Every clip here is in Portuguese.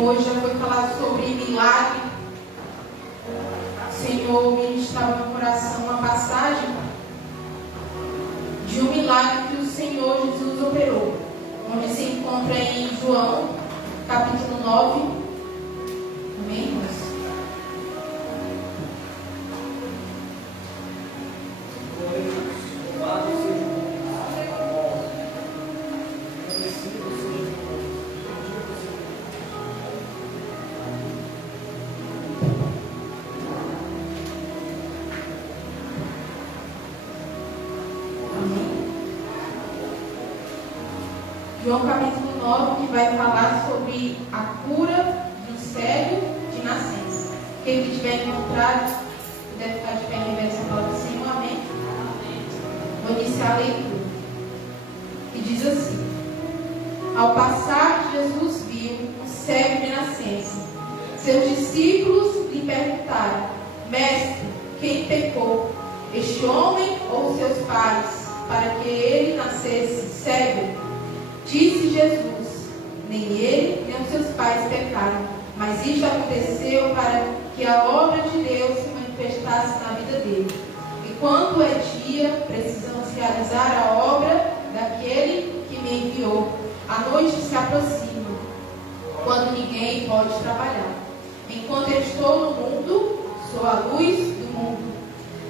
Como hoje já foi falado sobre milagre, o Senhor ministrava no coração uma passagem de um milagre que o Senhor Jesus operou, onde se encontra em João, capítulo 9. Amém, irmãos? João capítulo 9, que vai falar sobre a cura de um cego de nascença. Quem tiver encontrado, deve ficar de pé em reverência à palavra do Senhor. Amém? Vou iniciar a leitura. E diz assim: Ao passar, Jesus viu um cego de nascença. Seus discípulos lhe perguntaram: Mestre, quem pecou, este homem ou seus pais, para que ele nascesse cego? Disse Jesus: Nem ele, nem os seus pais pecaram, mas isto aconteceu para que a obra de Deus se manifestasse na vida dele. E quando é dia, precisamos realizar a obra daquele que me enviou. A noite se aproxima, quando ninguém pode trabalhar. Enquanto eu estou no mundo, sou a luz do mundo.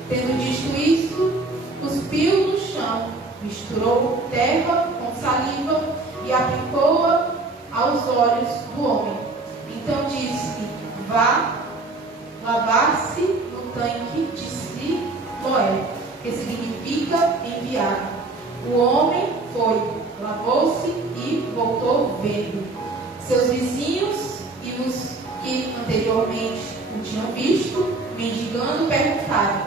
Tendo dito isto, cuspiu no chão, misturou terra com saliva e aplicou-a aos olhos do homem. Então disse: Vá lavar-se no tanque de Siloé, que significa enviado. O homem foi, lavou-se e voltou vendo. Seus vizinhos e os que anteriormente o tinham visto mendigando perguntaram: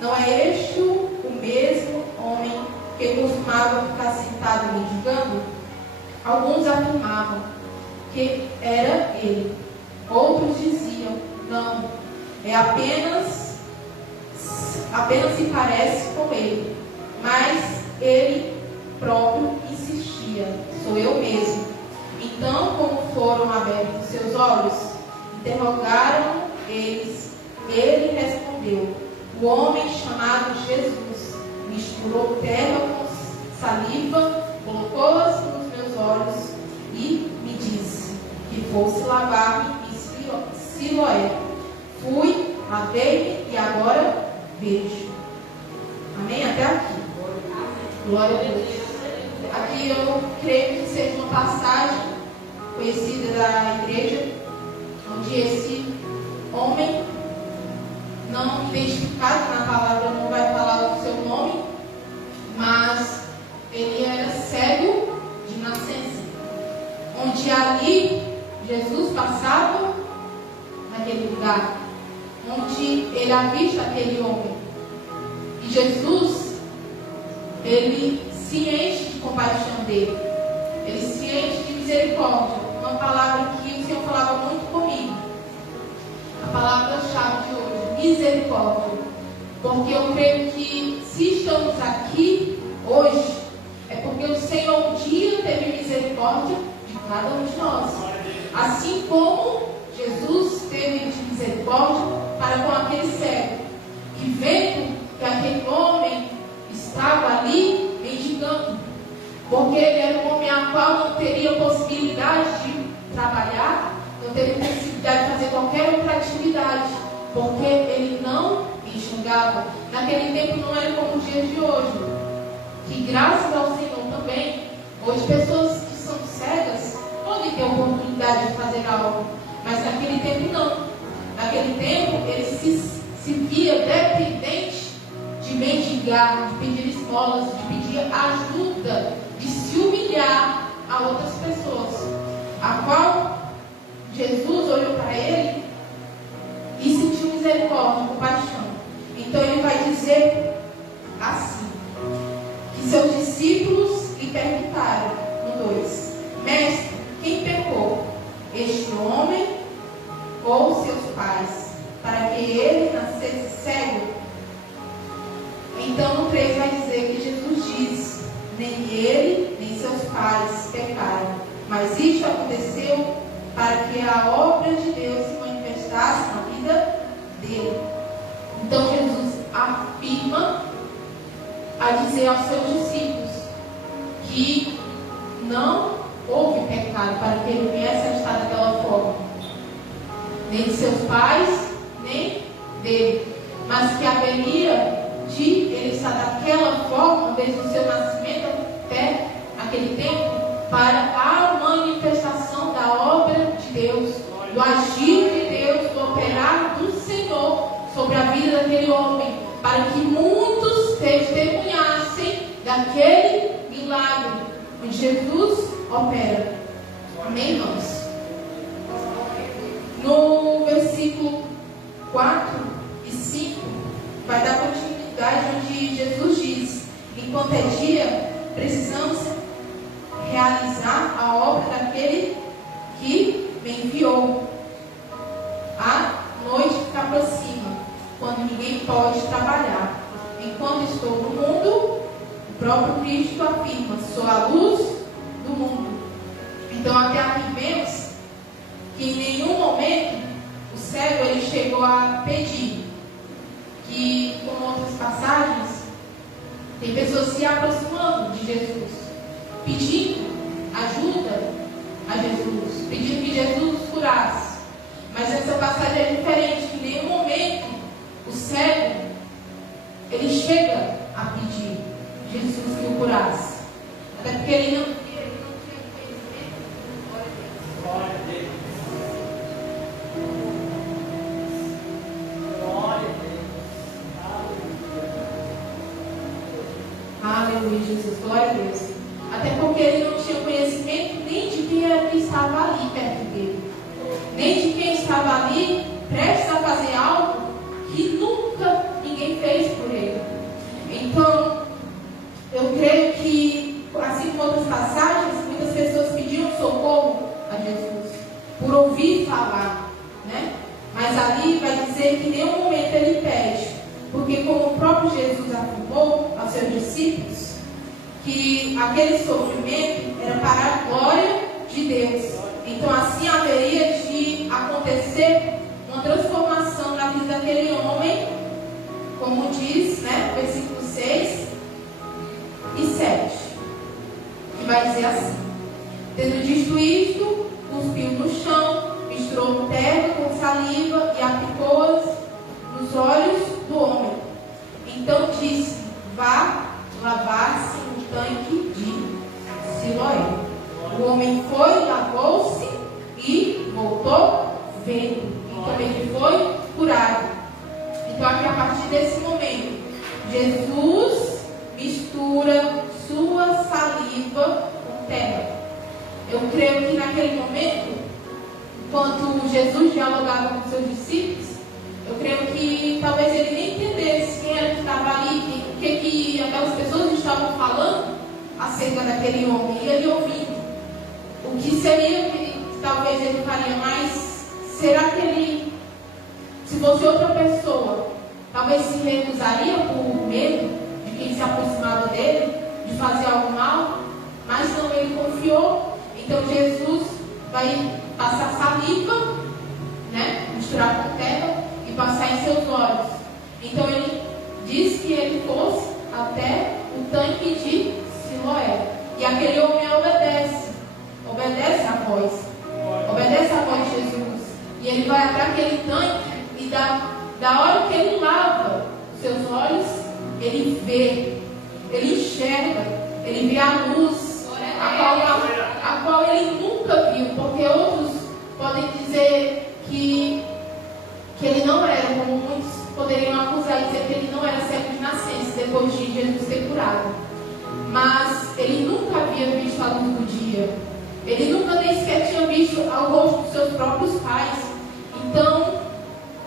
Não é este o mesmo homem que costumava ficar sentado mendigando? Alguns afirmavam que era ele. Outros diziam: Não, é apenas se parece com ele. Mas ele próprio insistia: Sou eu mesmo. Então, como foram abertos seus olhos, interrogaram eles. Ele respondeu: O homem chamado Jesus misturou terra com saliva, colocou-as nos meus olhos e me disse que fosse lavar-me em Siloé. Fui, lavei-me e agora vejo. Amém? Até aqui. Glória a Deus. Aqui eu creio que seja uma passagem conhecida da igreja, onde esse homem, não identificado na palavra, não vai falar o seu nome, mas ele era cego de nascença, onde ali Jesus passava naquele lugar, onde ele avista aquele homem, e Jesus, ele se enche de compaixão dele, ele se enche de misericórdia. Uma palavra que o Senhor falava muito comigo, a palavra-chave de hoje: misericórdia. Porque eu creio que se estamos aqui hoje, é porque o Senhor um dia teve misericórdia de cada um de nós. Assim como Jesus teve de misericórdia para com aquele cego, que vendo que aquele homem estava ali mendigando, porque ele era um homem a qual não teria possibilidade de trabalhar, não teria possibilidade de fazer qualquer outra atividade, porque ele não enxergava. Naquele tempo não era como os dias de hoje, que graças ao Senhor também, hoje pessoas que são cegas podem ter oportunidade de fazer algo, mas naquele tempo não. Naquele tempo ele se via dependente de mendigar, de pedir esmolas, de pedir ajuda, de se humilhar a outras pessoas, a qual Jesus olhou para ele e sentiu misericórdia, compaixão. Então ele vai dizer assim, que seus discípulos lhe perguntaram, no 2: Mestre, quem pecou, este homem ou seus pais, para que ele nascesse cego? Então no 3 vai dizer que Jesus diz: Nem ele, nem seus pais pecaram, mas isto aconteceu para que a obra de Deus se manifestasse na vida dele. Então Jesus afirma a dizer aos seus discípulos que não houve pecado para que ele viesse a estar daquela forma, nem de seus pais, nem dele, mas que haveria de ele estar daquela forma desde o seu nascimento até aquele tempo, para a manifestação da obra de Deus, do agir de Deus, do operar do Senhor sobre a vida daquele homem, para que muitos testemunhassem daquele milagre onde Jesus opera. Amém, irmãos? No versículo 4 e 5 vai dar continuidade onde Jesus diz: enquanto é dia, precisamos realizar a obra daquele que me enviou. A noite se aproxima, quando ninguém pode trabalhar. Enquanto estou no mundo, o próprio Cristo afirma: sou a luz do mundo. Então até aqui vemos que em nenhum momento o cego ele chegou a pedir, que como outras passagens tem pessoas se aproximando de Jesus, pedindo ajuda a Jesus, pedindo que Jesus os curasse. Mas essa passagem é diferente, que em nenhum momento o cego ele chega a pedir Jesus que o curasse, até porque ele não tinha conhecimento. Glória a Deus. Glória a Deus. Aleluia, Jesus, glória a Deus. Até porque ele não tinha conhecimento nem de quem era que estava ali perto dele, nem de quem estava ali prestes a fazer algo que nunca ninguém fez por ele. Então, eu creio que, assim como outras passagens, muitas pessoas pediam socorro a Jesus por ouvir falar, né? Mas ali vai dizer que em nenhum momento ele pede, porque como o próprio Jesus afirmou aos seus discípulos, que aquele sofrimento era para a glória de Deus. Então assim haveria de acontecer uma transformação na vida daquele homem, como diz, né, versículos 6 e 7, que vai dizer assim: tendo dito isto, cuspiu no chão, misturou terra com saliva e aplicou-as nos olhos do homem. Então disse: vá lavar-se no tanque de Siloé. O homem foi, lavou-se e voltou vendo. Então ele foi curado. Então aqui a partir desse momento, Jesus mistura sua saliva com terra. Eu creio que naquele momento, enquanto Jesus dialogava com seus discípulos, eu creio que talvez ele nem entendesse quem era que estava ali, o que aquelas pessoas estavam falando acerca daquele homem. E ele ouvindo. O que seria que talvez ele faria, mas será que ele, se fosse outra pessoa, talvez se recusaria por medo de quem se aproximava dele, de fazer algo mal? Mas não, ele confiou. Então Jesus vai passar saliva, né, misturar com terra e passar em seus olhos. Então ele diz que ele fosse até o tanque de Siloé. E aquele homem obedece a voz de Jesus. E ele vai até aquele tanque e da hora que ele lava os seus olhos, ele vê, ele enxerga, ele vê a luz, a qual ele nunca viu, porque outros podem dizer que ele não era, como muitos poderiam acusar e dizer que ele não era cego de nascença depois de Jesus ter curado. Mas ele nunca havia visto a luz do dia. Ele nunca nem sequer tinha visto o rosto dos seus próprios pais. Então,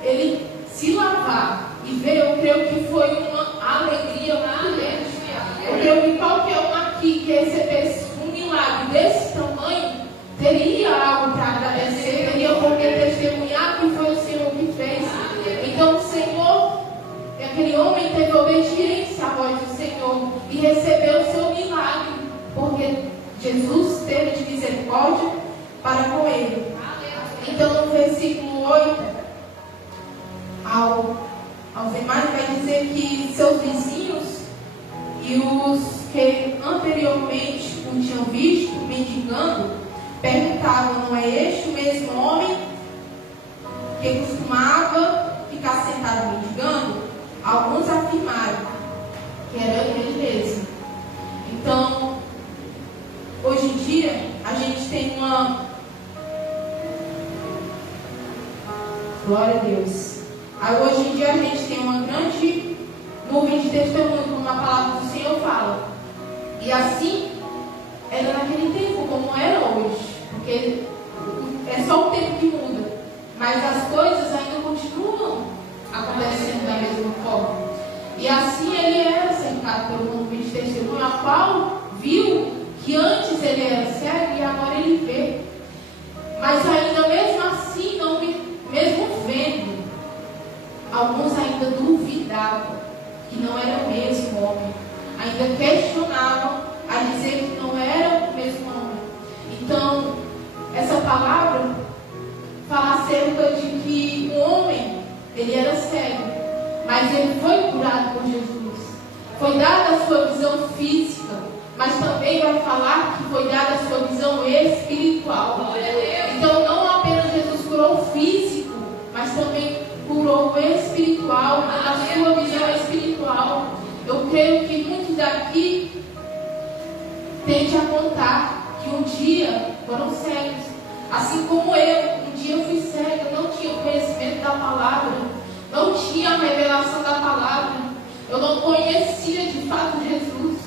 ele se lavar e ver, eu creio que foi uma alegria muito grande. Eu creio que qualquer um aqui que recebesse um milagre desse tamanho, teria algo para agradecer, teria por que testemunhar que foi o Senhor que fez. Então, o Senhor, aquele homem teve obediência à voz do Senhor e recebeu o seu milagre, porque Jesus teve de misericórdia para com ele. dizer que seus vizinhos e os que anteriormente o tinham visto mendigando perguntavam: não é este o mesmo homem que costumava ficar sentado mendigando? Alguns afirmaram que era ele mesmo. Então, hoje em dia, a gente tem uma... Glória a Deus. Hoje em dia, a gente tem uma grande nuvem de testemunho, como a palavra do Senhor fala. E assim, era naquele tempo, como era hoje. Porque é só o tempo que muda. Mas as coisas ainda continuam acontecendo da mesma forma. E assim ele era cercado pelo nuvem de testemunho, a qual viu que antes ele era cego e agora ele vê. Mas ainda mesmo assim, mesmo vendo, alguns ainda duvidavam que não era o mesmo homem. Ainda questionavam a dizer que não era o mesmo homem. Então, essa palavra fala acerca de que o homem, ele era cego, mas ele foi curado por Jesus. Foi dada a sua visão física, mas também vai falar que foi dada a sua visão espiritual. Então não apenas Jesus curou o físico, mas também curou o espiritual, a sua visão espiritual. Eu creio que muitos daqui tendem a contar que um dia foram cegos. Assim como eu, um dia eu fui cego, eu não tinha o conhecimento da palavra, não tinha a revelação da palavra, eu não conhecia de fato Jesus.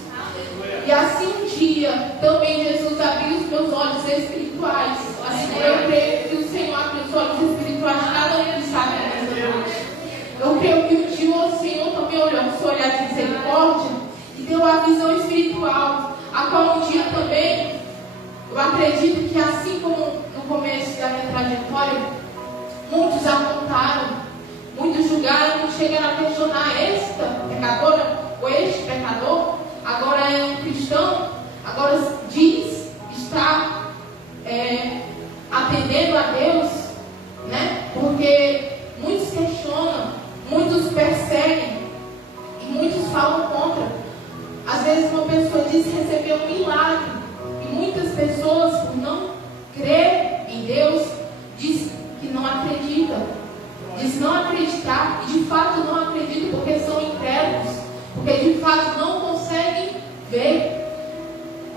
E assim um dia também Jesus abriu os meus olhos espirituais. Assim como eu creio que o Senhor abriu os olhos espirituais de cada um que está nessa noite. Eu creio que um dia o Senhor também olhou com seu olhar de misericórdia e deu a visão espiritual, a qual um dia também, eu acredito que assim como no começo da minha trajetória, muitos apontaram, muitos julgaram, muitos chegaram a questionar: esta pecadora ou este pecador agora é um cristão, agora diz estar atendendo a Deus, né? Porque muitos questionam, muitos perseguem e muitos falam contra. Às vezes uma pessoa diz receber um milagre e muitas pessoas, por não crer em Deus, diz que não acredita, diz não acreditar, e de fato não acreditam porque são incrédulos, porque de fato não conseguem ver.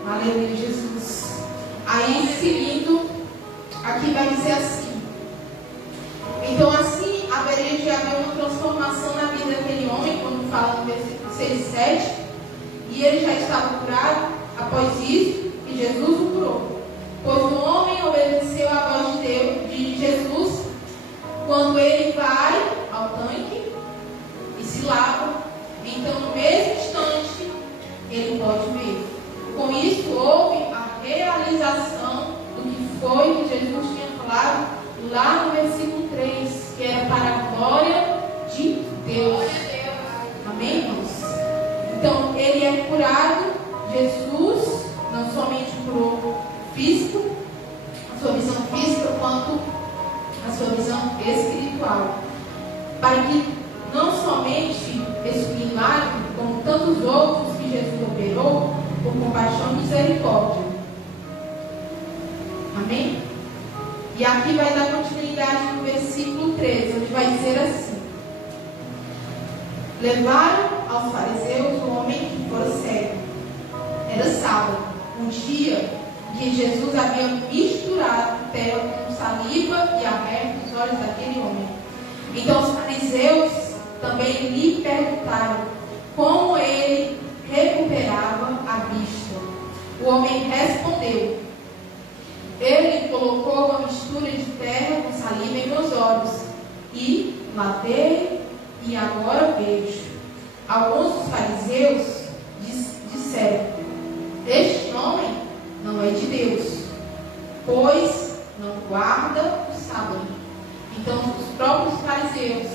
Aleluia, Jesus. Aí seguindo, aqui vai dizer assim: então assim haveria de haver uma transformação na vida daquele homem, quando fala no versículo 6 e 7, e ele já estava curado após isso, e Jesus o curou. Pois o homem obedeceu à voz de Deus, de Jesus, quando ele vai ao tanque e se lava. Então, no mesmo instante, ele pode ver. Com isso, houve a realização do que foi que Jesus tinha falado lá no versículo 3, que era para a glória de Deus. Amém, irmãos? Então, ele é curado. Jesus não somente curou físico, a sua visão física, quanto a sua visão espiritual, para que não somente esse milagre, como tantos outros que Jesus operou, por compaixão e misericórdia. Amém? E aqui vai dar continuidade no versículo 13, onde vai dizer assim: levaram aos fariseus o homem que fora cego. Era sábado, um dia que Jesus havia misturado terra com saliva e aberto os olhos daquele homem. Então os fariseus também lhe perguntaram como ele recuperava a vista. O homem respondeu: ele colocou uma mistura de terra com saliva em meus olhos, e lavei, e agora vejo. Alguns dos fariseus disseram: este homem não é de Deus, pois não guarda o sábado. Então os próprios fariseus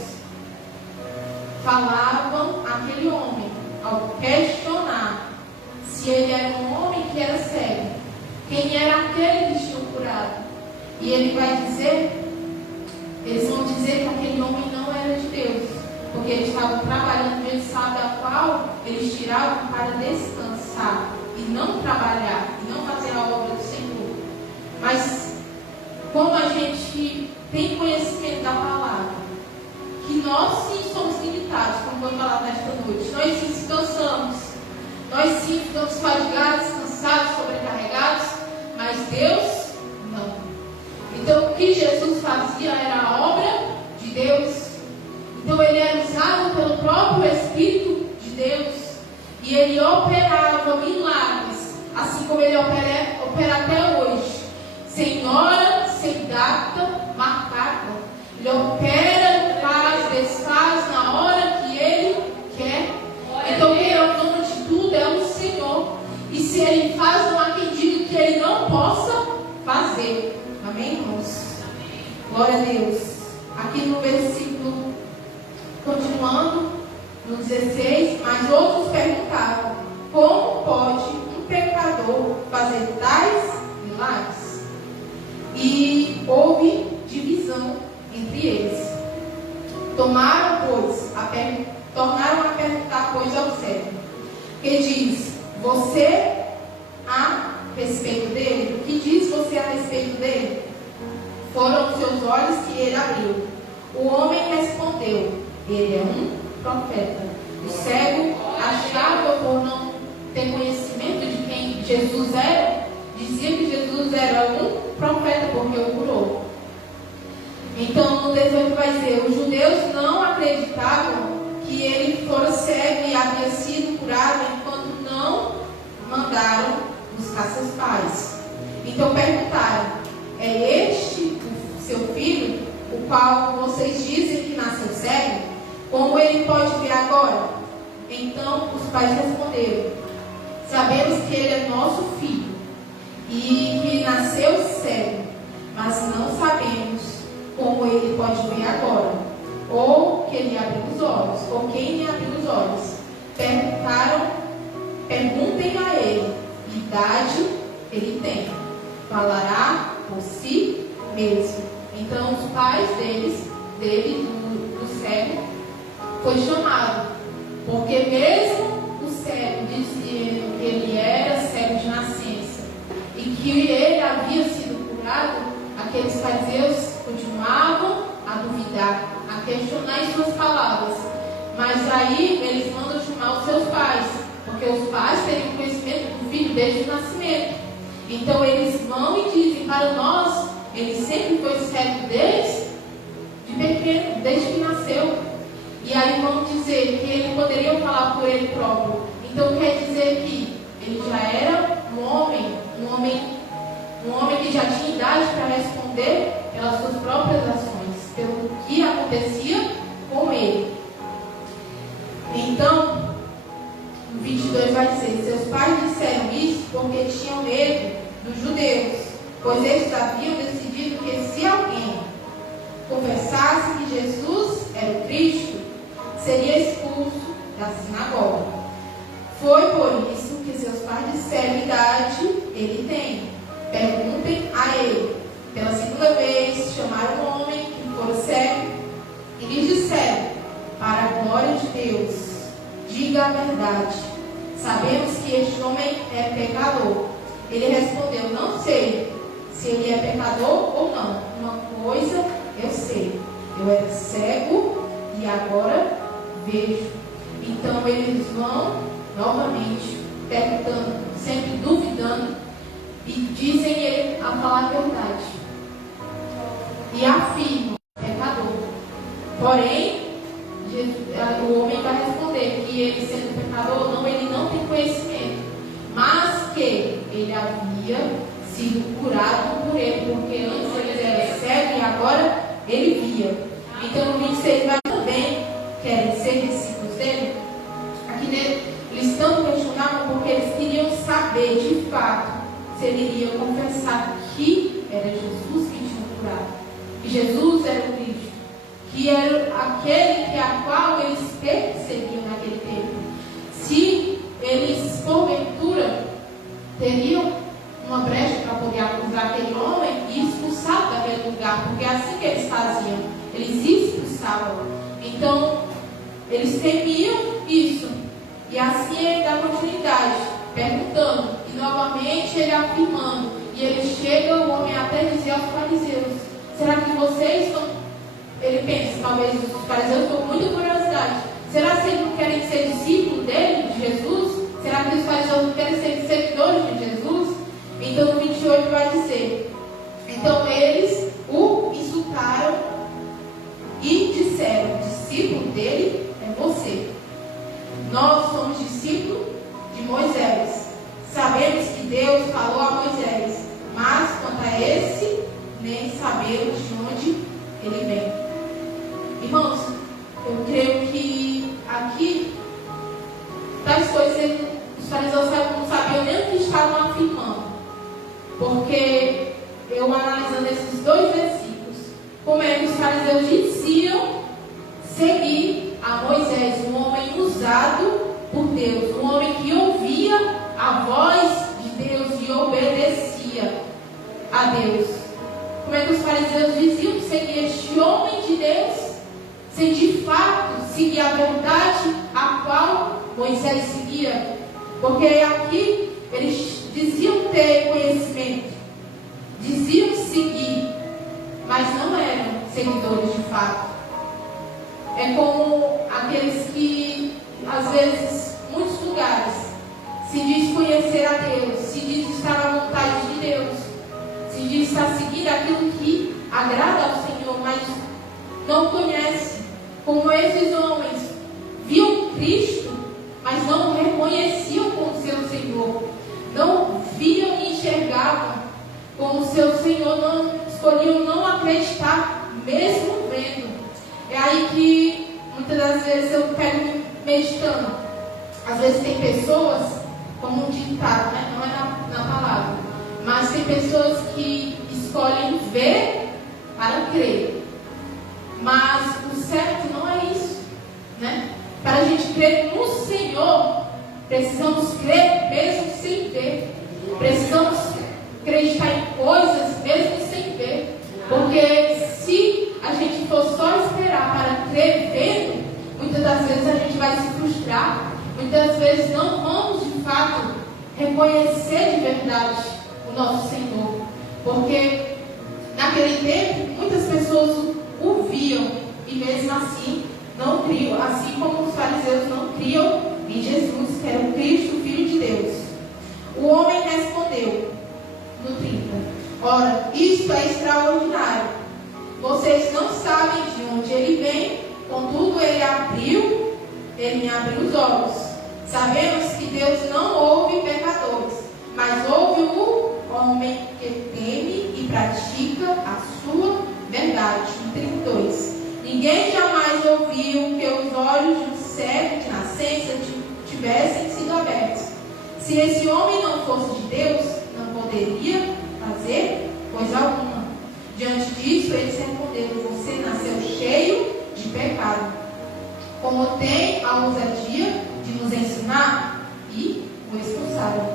falavam àquele homem, ao questionar se ele era um homem que era cego, quem era aquele que tinha curado. E ele vai dizer, eles vão dizer que aquele homem não era de Deus, porque eles estavam trabalhando no dia de sábado, a qual eles tiravam para descansar e não trabalhar, e não fazer a obra do Senhor. Mas como a gente tem conhecimento da palavra, que nós sim somos limitados, como foi falado nesta noite, nós sim descansamos, nós sim ficamos fadigados, cansados, sobrecarregados, mas Deus não. Então o que Jesus fazia era a obra de Deus. Então ele era usado pelo próprio Espírito de Deus, e ele operava milagres, assim como ele opera até hoje, sem hora, sem data marcada. Ele opera, faz, desfaz na hora que ele quer. Então quem é o dono de tudo é o Senhor, e se ele faz, não há quem diga que ele não possa fazer. Amém, irmãos? Glória a Deus. Aqui no versículo, continuando no 16, mas outros perguntavam: como pode um pecador fazer tais milagres? E houve divisão entre eles. Tornaram a perguntar, pois, ao cego, que diz você a respeito dele? O que diz você a respeito dele? Foram os seus olhos que ele abriu. O homem respondeu: ele é um profeta. O cego achava, por não ter conhecimento de quem Jesus era, dizia que Jesus era um profeta porque o curou. Então no 18 vai dizer: os judeus não acreditavam que ele fora cego e havia sido curado enquanto não mandaram buscar seus pais. Então perguntaram: é este o seu filho, o qual vocês dizem que nasceu cego? Como ele pode ver agora? Então os pais responderam: sabemos que ele é nosso filho e que nasceu cego, mas não sabemos como ele pode ver agora, ou que ele abriu os olhos, ou quem lhe abriu os olhos. Perguntem a ele: que idade ele tem? Falará por si mesmo. Então os pais dele, do cego, foi chamado, porque mesmo o cego dizendo que ele era cego de nascença e que ele havia sido curado, aqueles fariseus continuavam a duvidar, a questionar em suas palavras. Mas aí eles mandam chamar os seus pais, porque os pais teriam conhecimento do filho desde o nascimento. Então eles vão e dizem: para nós, ele sempre foi cego desde pequeno, desde que nasceu. E aí vão dizer que ele poderia falar por ele próprio. Então quer dizer que ele já era um homem que já tinha idade para responder pelas suas próprias ações, pelo que acontecia com ele. Então, no 22 vai dizer: seus pais disseram isso porque tinham medo dos judeus, pois eles haviam decidido que se alguém confessasse que Jesus era o Cristo, seria expulso da sinagoga. Foi por isso que seus pais disseram: idade ele tem. Perguntem a ele. Pela segunda vez chamaram um homem que fora cego e lhe disseram: para a glória de Deus, diga a verdade. Sabemos que este homem é pecador. Ele respondeu: não sei se ele é pecador ou não. Uma coisa eu sei: eu era cego e agora vejo. Então eles vão novamente perguntando, sempre duvidando, e dizem ele a falar a verdade. E afirmam: pecador. Porém, o homem vai responder que ele, sendo pecador, ele não tem conhecimento, mas que ele havia sido curado por ele, porque antes ele era cego e agora ele via. Então no 26 vai também querem ser discípulos dele. Aqui eles tanto questionavam porque eles queriam saber de fato se ele iria confessar que era Jesus que tinha curado, que Jesus era o Cristo, que era aquele a qual eles perseguiam naquele tempo. Se eles porventura teriam uma brecha para poder acusar aquele homem e expulsar daquele lugar, porque é assim que eles faziam, eles expulsavam. Então Eles temiam isso. E assim ele dá continuidade, perguntando, e novamente ele afirmando. E ele chega, o homem até dizer aos fariseus: será que vocês estão... Ele pensa, talvez os fariseus com muita curiosidade: será que eles não querem ser discípulos dele, de Jesus? Será que os fariseus não querem ser seguidores de Jesus? Então no 28 vai dizer: então eles o insultaram e disseram: discípulo dele é você. Nós somos discípulos de Moisés. Sabemos que Deus falou a Moisés, mas quanto a esse, nem sabemos de onde ele vem. Irmãos, eu creio que aqui tais coisas os fariseus não sabiam nem o que estavam afirmando, porque eu analisando esses dois versículos, como é que os fariseus diziam seguir a Moisés, um homem usado por Deus, um homem que ouvia a voz de Deus e obedecia a Deus. Como é que os fariseus diziam seguir este homem de Deus, sem de fato seguir a verdade a qual Moisés seguia? Porque aqui eles diziam ter conhecimento, diziam seguir, mas não eram seguidores de fato. É como aqueles que, às vezes, muitos lugares, se diz conhecer a Deus, se diz estar à vontade de Deus, se diz estar seguindo aquilo que agrada ao Senhor, mas não conhece. Como esses homens viam Cristo, mas não o reconheciam como seu Senhor, não viam e enxergavam como seu Senhor, não escolhiam não acreditar, mesmo vendo. É aí que muitas das vezes eu pego meditando. Às vezes tem pessoas, como um ditado, né? Não é na palavra, mas tem pessoas que escolhem ver para crer. Mas o certo não é isso, né? Para a gente crer no Senhor, precisamos crer mesmo sem ver. Precisamos acreditar em coisas mesmo sem ver. Porque se a gente for só esperar para crer vendo, muitas das vezes a gente vai se frustrar. Muitas vezes não vamos de fato reconhecer de verdade o nosso Senhor. Porque naquele tempo muitas pessoas o viam e mesmo assim não criam, assim como os fariseus não criam em Jesus, que era o Cristo, o Filho de Deus. O homem respondeu no 30: ora, isto é extraordinário. Vocês não sabem de onde ele vem, contudo ele me abriu os olhos. Sabemos que Deus não ouve pecadores, mas ouve o homem que teme e pratica a sua verdade. 32. Ninguém jamais ouviu que os olhos de um cego de nascença tivessem sido abertos. Se esse homem não fosse de Deus, não poderia fazer coisa alguma. Diante disso, eles responderam: você nasceu cheio de pecado. Como tem a ousadia de nos ensinar? E o expulsaram.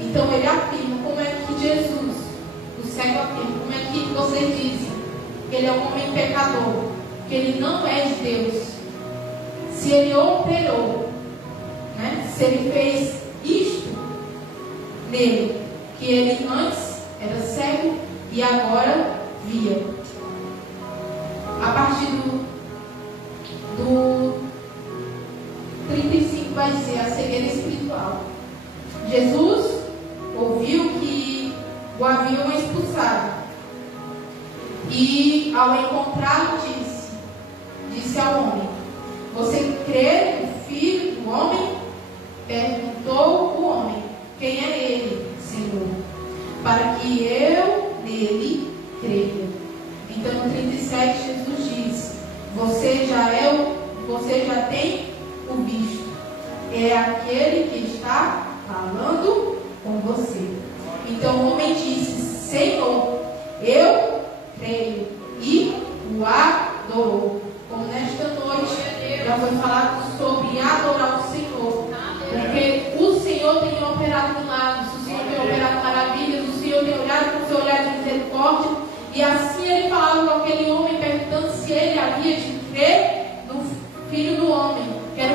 Então ele afirma: como é que Jesus, o cego afirma, como é que vocês dizem que ele é um homem pecador, que ele não é de Deus? Se ele operou, né? Se ele fez isto nele, que ele antes era cego e agora via. A partir do 35 vai dizer a cegueira espiritual. Jesus ouviu que o haviam expulsado e ao encontrá-lo disse ao homem: você crê no Filho do Homem? Perguntou o homem: quem é ele, Senhor, para que eu nele creia? Então no 37 Jesus diz: você já tem o visto, é aquele que está falando com você. Então o homem disse: Senhor, eu creio, e o adorou. Como nesta noite já foi falado sobre adorar o Senhor, porque o Senhor tem operado milagres, o Senhor tem operado maravilhas, o Senhor tem olhado com o seu olhar de misericórdia. E assim ele falava com aquele homem, perguntando se ele havia de crer no Filho do Homem, que era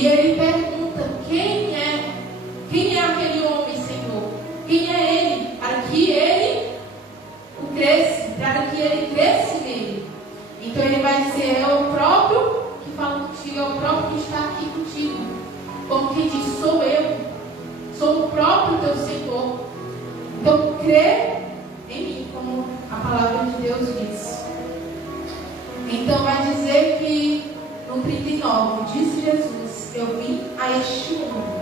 E ele pergunta: quem é aquele homem, Senhor? Quem é ele? Para que ele cresce nele. Então ele vai dizer: é o próprio que fala contigo, é o próprio que está aqui contigo. Como quem diz: sou eu, sou o próprio teu Senhor. Então crê em mim, como a palavra de Deus diz. Então vai dizer que no 39, disse Jesus: eu vim a este mundo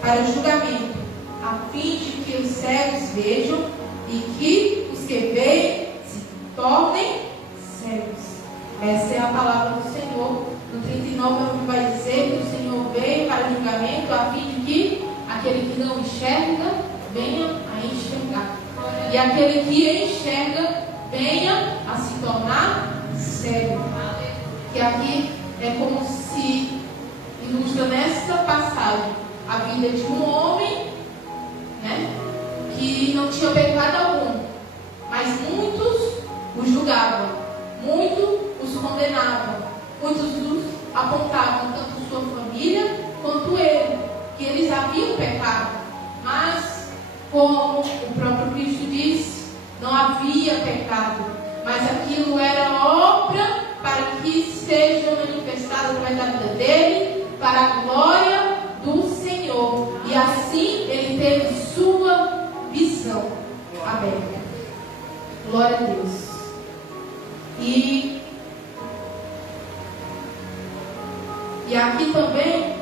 para o julgamento, a fim de que os cegos vejam e que os que veem se tornem cegos. Essa é a palavra do Senhor. No 39 vai dizer que o Senhor veio para o julgamento, a fim de que aquele que não enxerga venha a enxergar, e aquele que enxerga venha a se tornar cego. Que aqui é como se ilustra nessa passagem a vida de um homem, né, que não tinha pecado algum, mas muitos o julgavam, muitos os condenavam, muitos os apontavam, tanto sua família quanto ele, que eles haviam pecado. Mas, como o próprio Cristo disse, não havia pecado, mas aquilo era obra para que seja manifestada através da vida dele, para a glória do Senhor. E assim ele teve sua visão aberta. Glória a Deus. E aqui também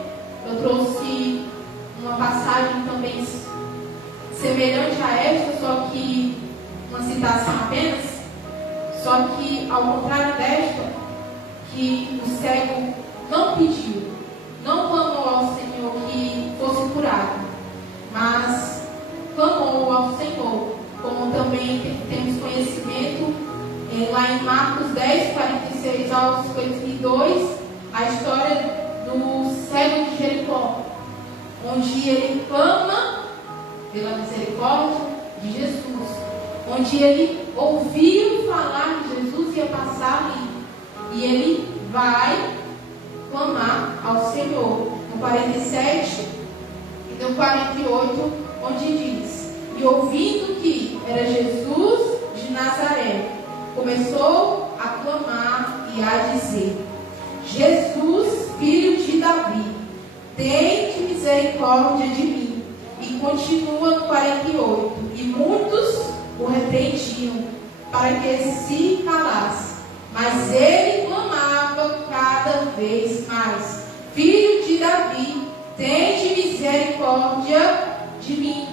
eu trouxe uma passagem também semelhante a esta, só que uma citação apenas, só que ao contrário desta, que o cego não pediu, não clamou ao Senhor que fosse curado, mas clamou ao Senhor, como também temos conhecimento lá em Marcos 10, 46 ao 52, a história do cego de Jericó, onde ele clama pela misericórdia de Jesus, onde ele ouviu falar que Jesus ia passar ali, e ele vai clamar ao Senhor. No 47 e no 48, onde diz: e ouvindo que era Jesus de Nazaré, começou a clamar e a dizer: Jesus, filho de Davi, tende misericórdia de mim. E continua no 48, e muitos o repreendiam para que se calasse, mas ele clamava cada vez mais: Filho de Davi, tende misericórdia de mim.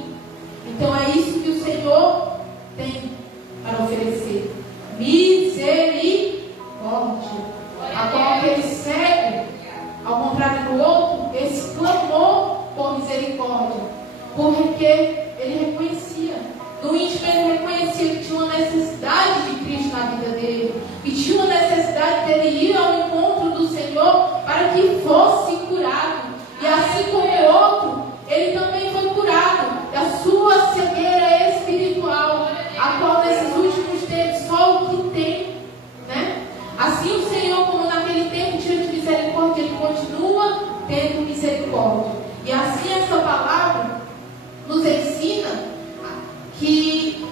Então é isso que o Senhor tem para oferecer: misericórdia. A qual aquele cego, ao contrário do outro, esse clamou por misericórdia, porque ele reconhecia, no íntimo ele reconhecia que tinha uma necessidade de Cristo na vida dele, que tinha uma necessidade dele ir ao encontro do Senhor para que fosse curado. E assim como o outro, ele também foi curado da sua cegueira espiritual, a qual nesses últimos tempos só o que tem, né? Assim o Senhor, como naquele tempo tinha de misericórdia, ele continua tendo misericórdia. E assim essa palavra nos ensina que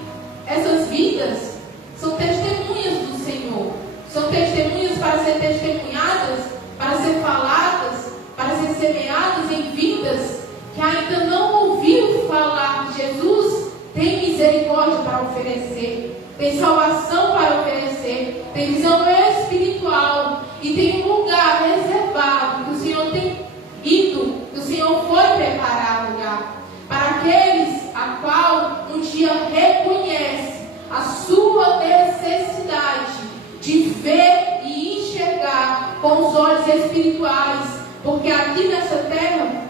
essas vidas são testemunhas do Senhor, são testemunhas para ser testemunhadas, para ser faladas, para ser semeadas em vidas que ainda não ouviram falar que Jesus tem misericórdia para oferecer, tem salvação para oferecer, tem visão espiritual e tem um lugar reservado que o Senhor tem ido, que o Senhor foi preparar lugar para aqueles a qual um dia reconhece a sua necessidade de ver e enxergar com os olhos espirituais, porque aqui nessa terra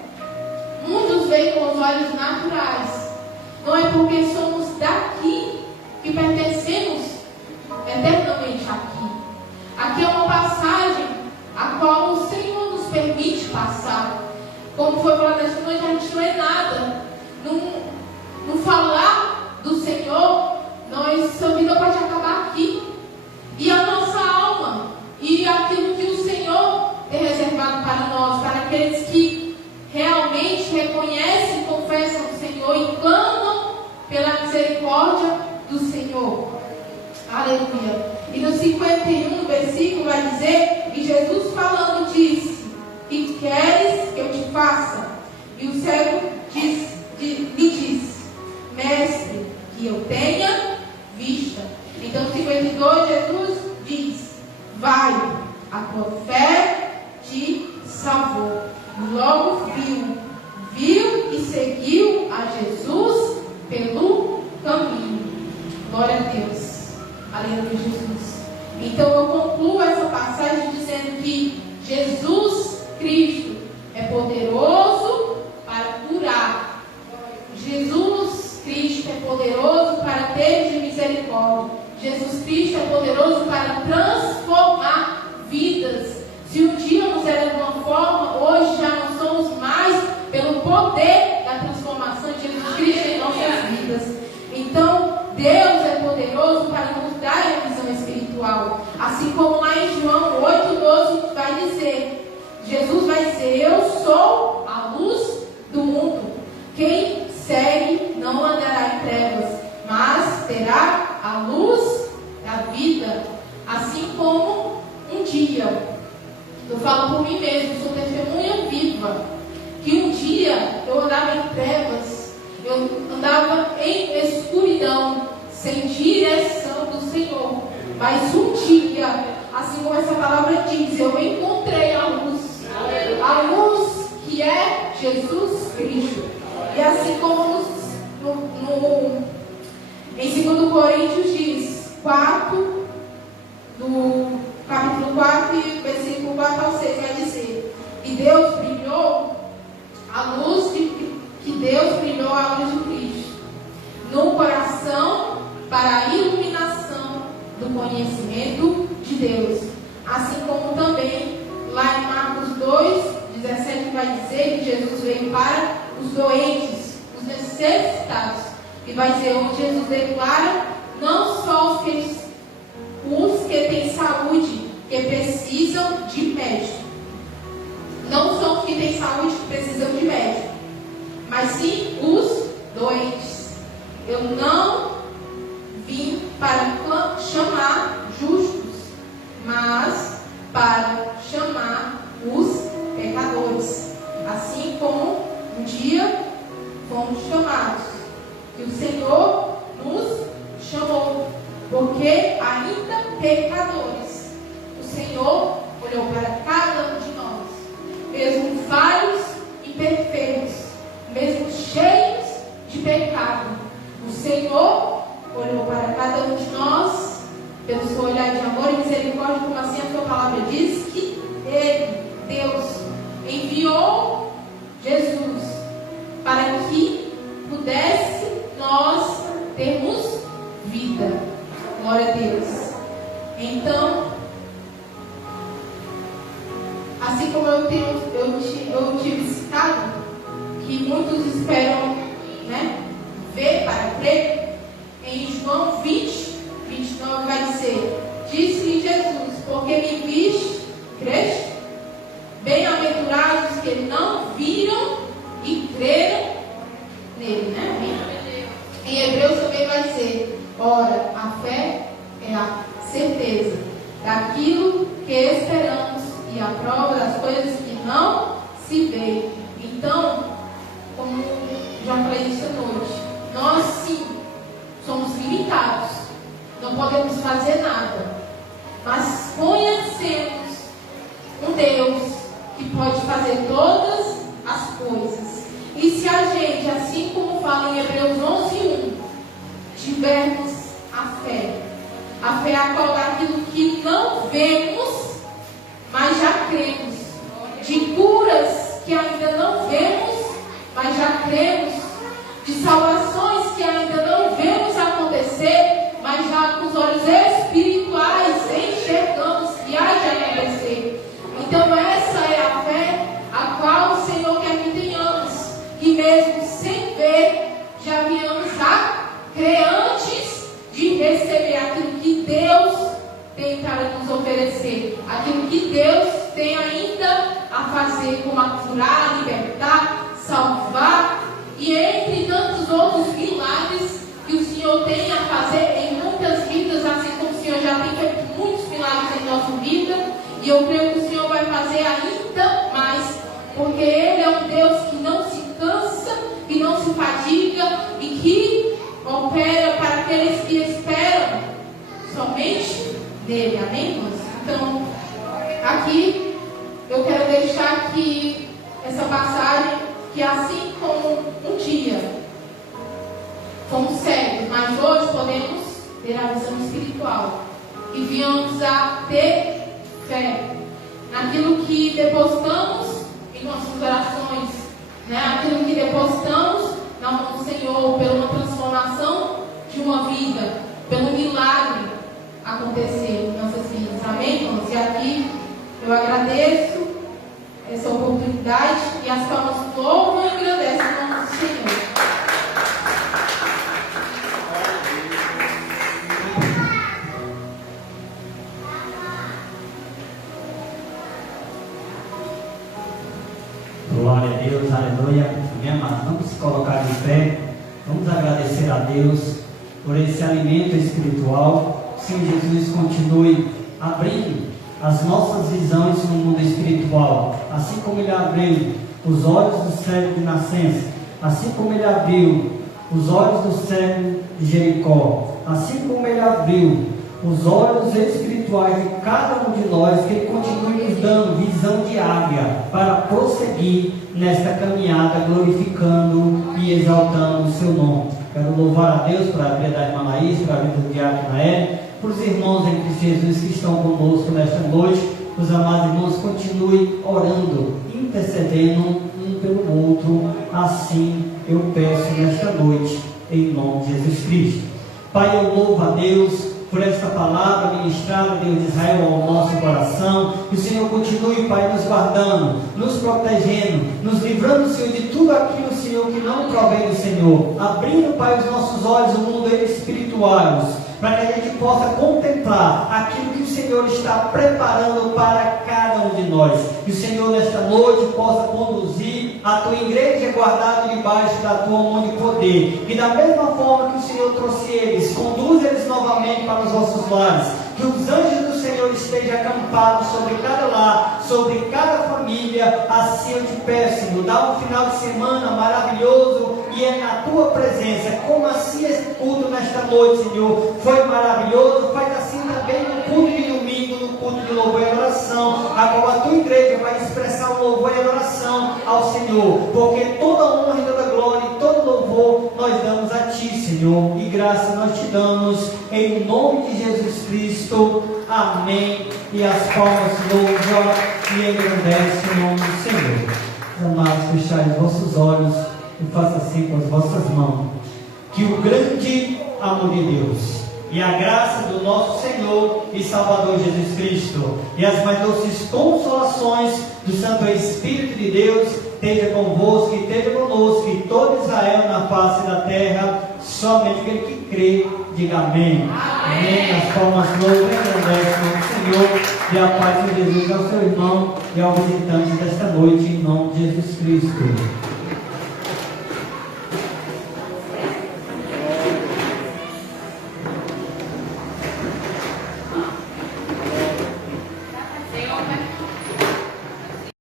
muitos veem com os olhos naturais. Não é porque somos daqui que pertencemos eternamente aqui. Aqui é uma passagem a qual o Senhor nos permite passar. Como foi falado nessa noite, a gente não é nada. No falar do Senhor, nossa vida pode acabar aqui. E a nossa alma, e aquilo que o Senhor tem reservado para nós, para aqueles que realmente reconhecem e confessam o Senhor e clamam pela misericórdia do Senhor. Aleluia. E no 51, versículo, vai dizer, e Jesus falando disse: que queres que eu te faça? E o cego me disse: mestre, que eu tenha vista. Então, no 52, Jesus diz: vai, a tua fé te salvou. Logo viu e seguiu a Jesus pelo caminho. Glória a Deus. Aleluia, Jesus. Então eu concluo essa passagem dizendo que Jesus Cristo é poderoso para curar. Jesus Cristo é poderoso para ter de misericórdia. Jesus Cristo é poderoso para transformar vidas. Se um dia nos era de uma forma, hoje já não somos mais, pelo poder da transformação de Jesus Cristo em nossas vidas. Então, Deus é poderoso para nos dar a visão espiritual. Assim como lá em João 8,12 vai dizer, Jesus vai dizer: eu sou a luz do mundo. Quem segue não andará em trevas, mas terá a luz da vida. Assim como um dia, eu falo por mim mesmo, sou testemunha viva, que um dia eu andava em trevas, eu andava em escuridão, sem direção do Senhor. Mas um dia, assim como essa palavra diz, eu encontrei a luz que é Jesus Cristo. E assim como em 2 Coríntios diz, do capítulo 4 e versículo 4 ao 6, vai dizer: e Deus brilhou a luz que Deus brilhou a luz de Cristo no coração para a iluminação do conhecimento de Deus. Assim como também lá em Marcos 2:17 vai dizer que Jesus veio para os doentes, os necessitados. E vai dizer onde Jesus declara: não só os que têm saúde que precisam de médico. Não são os que têm saúde que precisam de médico, mas sim os doentes. Eu não vim para chamar justos, mas para chamar os pecadores. Assim como um dia fomos chamados, que o Senhor nos chamou, porque ainda pecadores, o Senhor olhou para cada um de nós, mesmo falhos e imperfeitos, mesmo cheios de pecado. O Senhor olhou para cada um de nós pelo seu olhar de amor e misericórdia, como assim a sua palavra diz, que Ele, Deus, enviou Jesus para que pudesse nós termos vida. Glória a Deus. Então, assim como eu tive citado, que muitos esperam, ver para crer, em João 20:29 vai dizer: disse-lhe Jesus: porque me viste, creste? Bem-aventurados os que não viram e creram nele, Em Hebreus também vai dizer: ora, a fé é a certeza daquilo que esperamos e a prova das coisas que não se vê. Então, como já falei esta noite, nós sim somos limitados, não podemos fazer nada, mas conhecemos um Deus que pode fazer todas as coisas. E se a gente, assim como fala em Hebreus 11:1, tivermos a fé é a qual daquilo que não vemos, mas já cremos, de curas que ainda não vemos, mas já cremos, de salvações que ainda não vemos acontecer, mas já com os olhos espirituais enxergamos que há de acontecer. Então essa é a fé a qual o Senhor quer que tenhamos, que mesmo sem ver, já viemos a crer antes de receber aquilo que Deus tem para nos oferecer, aquilo que Deus tem ainda a fazer como a curar, libertar, salvar e entre tantos outros milagres que o Senhor tem a fazer em muitas vidas, assim como o Senhor já tem feito muitos milagres em nossa vida, e eu creio que o Senhor vai fazer ainda mais, porque Ele é um Deus que não se cansa, que não se fadiga e que opera para aqueles que esperam somente nele. Amém, irmãos? Então, aqui eu quero deixar aqui essa passagem, que assim como um dia fomos cegos, mas hoje podemos ter a visão espiritual e viemos a ter fé naquilo que depositamos em nossas orações, aquilo que depositamos na mão do Senhor, pela transformação de uma vida, pelo milagre acontecer em nossas vidas. Amém, irmãos? E aqui eu agradeço essa oportunidade e as palmas louvam e agradecem o nome do Senhor. Glória a Deus, aleluia. Amém, amados? Vamos se colocar de pé. Vamos agradecer a Deus por esse alimento espiritual. Senhor Jesus, continue abrindo as nossas visões no mundo espiritual, assim como Ele abriu os olhos do cego de nascença, assim como Ele abriu os olhos do cego de Jericó, assim como Ele abriu os olhos espirituais de cada um de nós, que Ele continue nos dando visão de águia para prosseguir nesta caminhada, glorificando e exaltando o Seu nome. Quero louvar a Deus pela vida da irmã Laís, pela vida do diácono Nael, por os irmãos em Cristo Jesus que estão conosco nesta noite. Os amados irmãos, continuem orando, intercedendo um pelo outro. Assim eu peço nesta noite, em nome de Jesus Cristo. Pai, eu louvo a Deus por esta palavra ministrada, Deus de Israel, ao nosso coração. Que o Senhor continue, Pai, nos guardando, nos protegendo, nos livrando, Senhor, de tudo aquilo, Senhor, que não provém do Senhor. Abrindo, Pai, os nossos olhos no mundo espiritual, para que a gente possa contemplar aquilo que o Senhor está preparando para cada um de nós. Que o Senhor nesta noite possa conduzir a tua igreja guardada debaixo da tua mão de poder. E da mesma forma que o Senhor trouxe eles, conduza eles novamente para os vossos lares. Que os anjos do Senhor estejam acampados sobre cada lar, sobre cada família. Assim eu te peço, Senhor, dá um final de semana maravilhoso e é na tua presença. Como assim esse culto nesta noite, Senhor, foi maravilhoso. Faz assim também no culto de domingo, no culto de louvor e adoração, a qual a tua igreja vai expressar o louvor e adoração ao Senhor, porque toda honra e toda glória e todo louvor nós damos a ti, Senhor, e graça nós te damos em nome de Jesus Cristo. Amém. E as palmas louvam e engrandecem o nome do Senhor. Amados, fecharem os vossos olhos e faça assim com as vossas mãos. Que o grande amor de Deus e a graça do nosso Senhor e Salvador Jesus Cristo e as mais doces consolações do Santo Espírito de Deus esteja convosco e esteja conosco e todo Israel na face da terra. Somente aquele que crê, diga amém. Amém. As palmas louvam e agradecem ao Senhor. E a paz de Jesus ao seu irmão e ao visitante desta noite, em nome de Jesus Cristo.